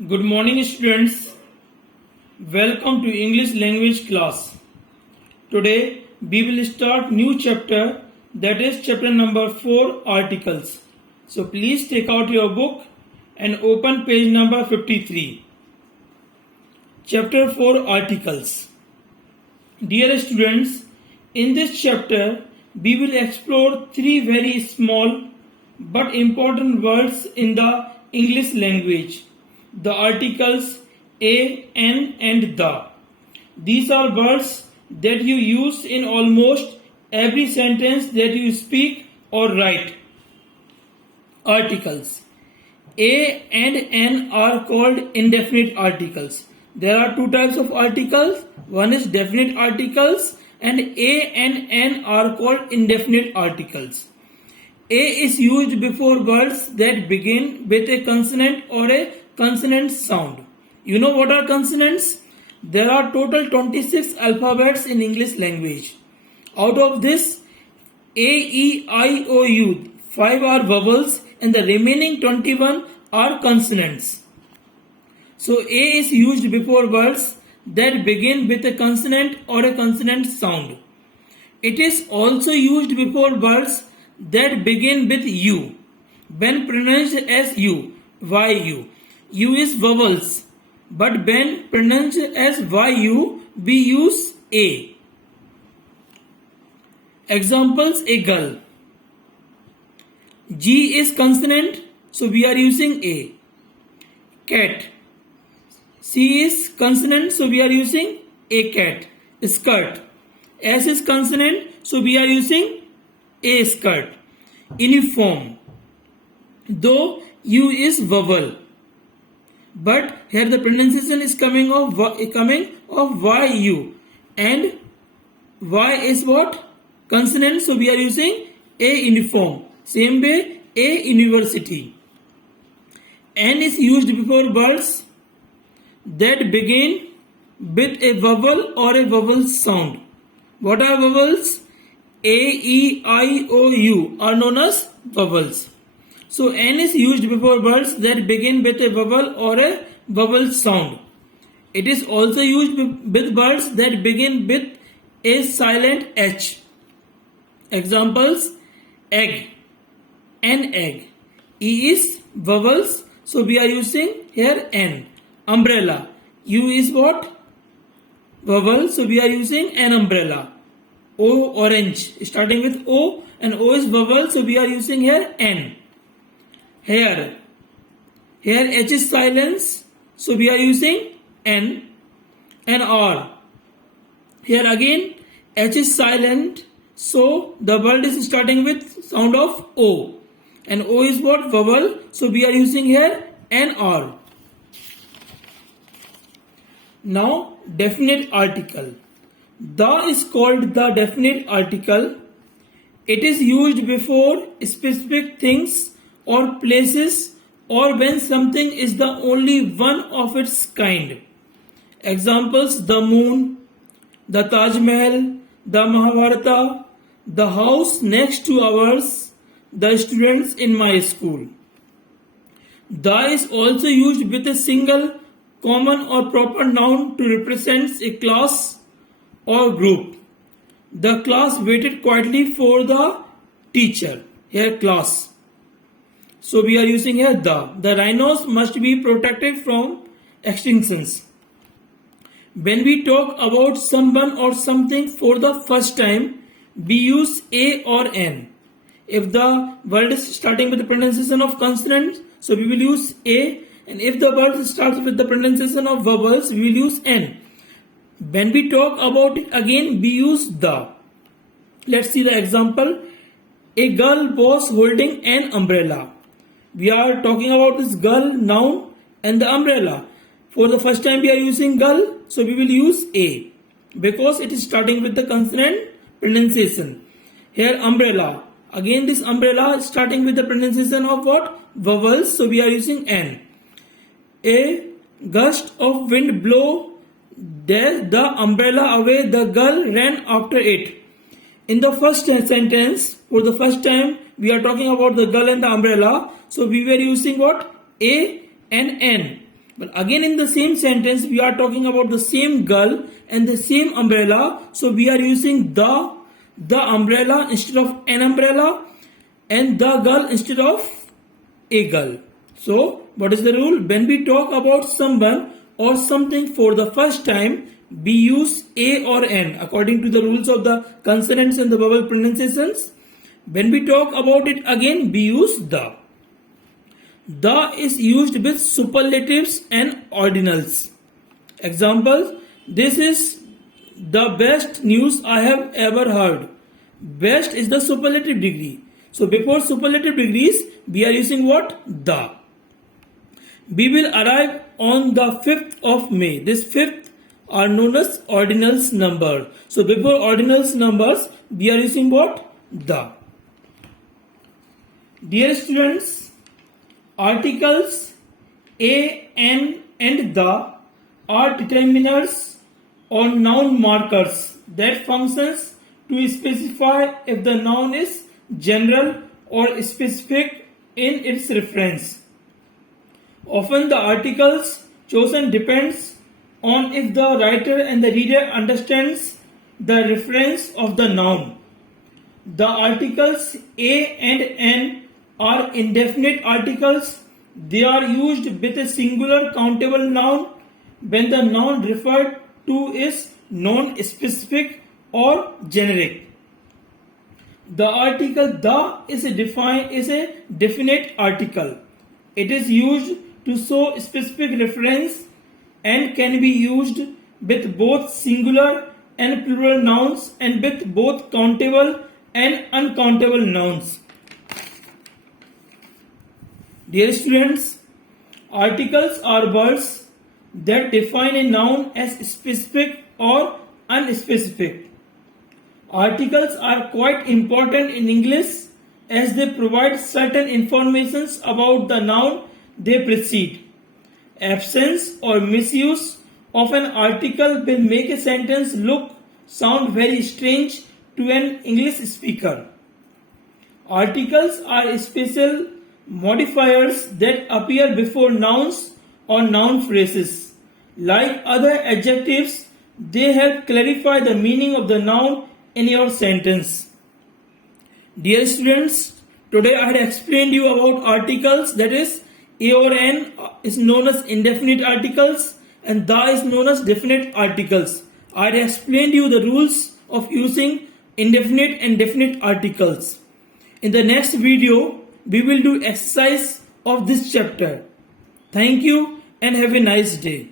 Good morning, students. Welcome to English language class. Today we will start new chapter, that is chapter number 4, articles. So please take out your book and open page number 53. Chapter 4, articles. Dear students, in this chapter we will explore three very small but important words in the English language. The articles a, an and the. These are words that you use in almost every sentence that you speak or write. Articles. A and an are called indefinite articles. There are two types of articles. One is definite articles and a and an are called indefinite articles. A is used before words that begin with a consonant or a consonant sound. You know what are consonants? There are total 26 alphabets in English language. Out of this, A, E, I, O, U, 5 are vowels and the remaining 21 are consonants. So A is used before words that begin with a consonant or a consonant sound. It is also used before words that begin with U. When pronounced as U, YU. U is vowels, but when pronounced as YU, we use A. Examples: a girl. G is consonant, so we are using A. Cat. C is consonant, so we are using a cat. Skirt. S is consonant, so we are using a skirt. Uniform. Though U is vowel, but here the pronunciation is coming of YU, and Y is what? Consonant, so we are using a uniform. Same way, a university. N is used before words that begin with a vowel or a vowel sound. What are vowels? A, E, I, O, U are known as vowels. So N is used before words that begin with a vowel or a vowel sound. It is also used with words that begin with a silent H. Examples: egg, an egg. E is vowels, so we are using here N. Umbrella. U is what? Vowel, so we are using an umbrella. O, orange, starting with O, and O is vowel, so we are using here N. Hair. Here H is silence, so we are using N and R. Here again H is silent, so the word is starting with sound of O. And O is what? Vowel, so we are using here N R. Now definite article. The is called the definite article. It is used before specific things or places, or when something is the only one of its kind. Examples: the moon, the Taj Mahal, the Mahabharata, the house next to ours, the students in my school. The is also used with a single, common or proper noun to represent a class or group. The class waited quietly for the teacher. Here class. So we are using here the. The rhinos must be protected from extinctions. When we talk about someone or something for the first time, we use A or N. If the word is starting with the pronunciation of consonants, so we will use A. And if the word starts with the pronunciation of vowels, we will use N. When we talk about it again, we use the. Let's see the example. A girl was holding an umbrella. We are talking about this girl, noun, and the umbrella. For the first time we are using girl, so we will use A because it is starting with the consonant pronunciation. Here umbrella. Again this umbrella is starting with the pronunciation of what? Vowels, so we are using N. A gust of wind blew the umbrella away. The girl ran after it. In the first sentence, for the first time, we are talking about the girl and the umbrella. So we were using what? A and N. But again in the same sentence we are talking about the same girl and the same umbrella. So we are using the umbrella instead of an umbrella and the girl instead of a girl. So what is the rule? When we talk about someone or something for the first time, we use a or an according to the rules of the consonants and the vowel pronunciations. When we talk about it again, we use the. The is used with superlatives and ordinals. Example, this is the best news I have ever heard. Best is the superlative degree. So before superlative degrees, we are using what? The. We will arrive on the 5th of May. This 5th are known as ordinals number. So before ordinals numbers, we are using what? The. Dear students, articles a, an and the are determiners or noun markers that functions to specify if the noun is general or specific in its reference. Often the articles chosen depends on if the writer and the reader understands the reference of the noun. The articles a and an are indefinite articles. They are used with a singular countable noun when the noun referred to is non-specific or generic. The article the is a definite article. It is used to show specific reference and can be used with both singular and plural nouns and with both countable and uncountable nouns. Dear students, articles are words that define a noun as specific or unspecific. Articles are quite important in English as they provide certain informations about the noun they precede. Absence or misuse of an article will make a sentence sound very strange to an English speaker. Articles are special modifiers that appear before nouns or noun phrases. Like other adjectives, they help clarify the meaning of the noun in your sentence. Dear students, today I had explained you about articles, that is a or an is known as indefinite articles and the is known as definite articles. I had explained you the rules of using indefinite and definite articles. In the next video, we will do exercise of this chapter. Thank you and have a nice day.